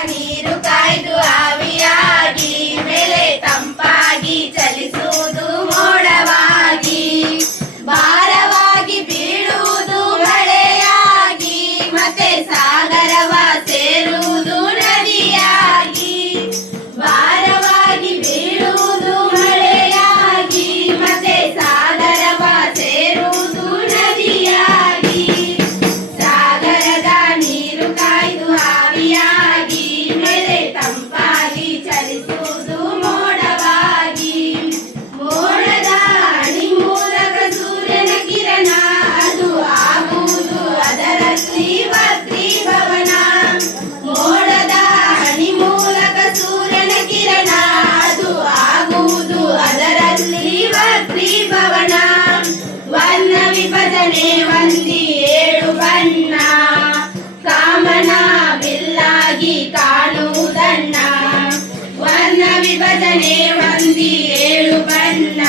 Ramiro cai do ಭವನ ವರ್ಣ ವಿಭಜನೆ ವಂದಿ ಏಳು ಬಣ್ಣ. ಕಾಮನ ಬಿಲ್ಲಾಗಿ ಕಾಣುವುದನ್ನ. ವರ್ಣ ವಿಭಜನೆ ವಂದಿ ಏಳು ಬಣ್ಣ.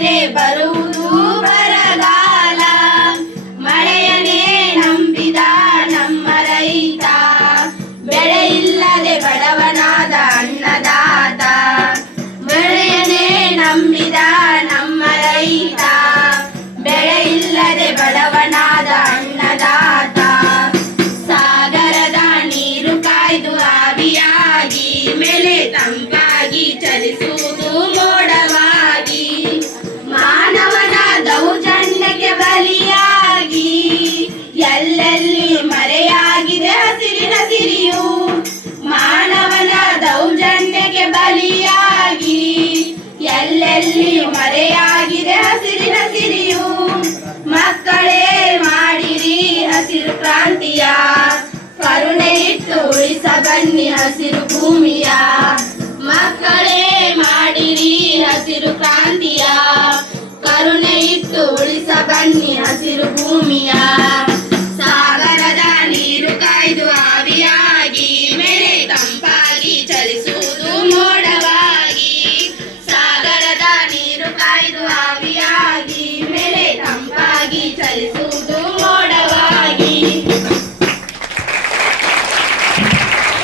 తీరే బరువును ಕಣ್ಣಲ್ಲಿ ಮರೆಯಾಗಿದೆ ಹಸಿರಿನ ಸಿರಿಯು. ಮಾನವನ ದೌರ್ಜನ್ಯಕ್ಕೆ ಬಲಿಯಾಗಿ. ಎಲ್ಲೆಲ್ಲಿ ಮರೆಯಾಗಿದೆ ಹಸಿರಿನ ಸಿರಿಯು. ಮಕ್ಕಳೇ ಮಾಡಿರಿ ಹಸಿರು ಕ್ರಾಂತಿಯ. ಕರುಣೆ ಇಟ್ಟು ಉಳಿಸ ಬನ್ನಿ ಹಸಿರು ಭೂಮಿಯ. ಮಕ್ಕಳೇ ಮಾಡಿರಿ ಹಸಿರು ಕ್ರಾಂತಿಯ. ಕರುಣೆ ಇಟ್ಟು ಉಳಿಸ ಬನ್ನಿ ಹಸಿರು ಭೂಮಿಯ.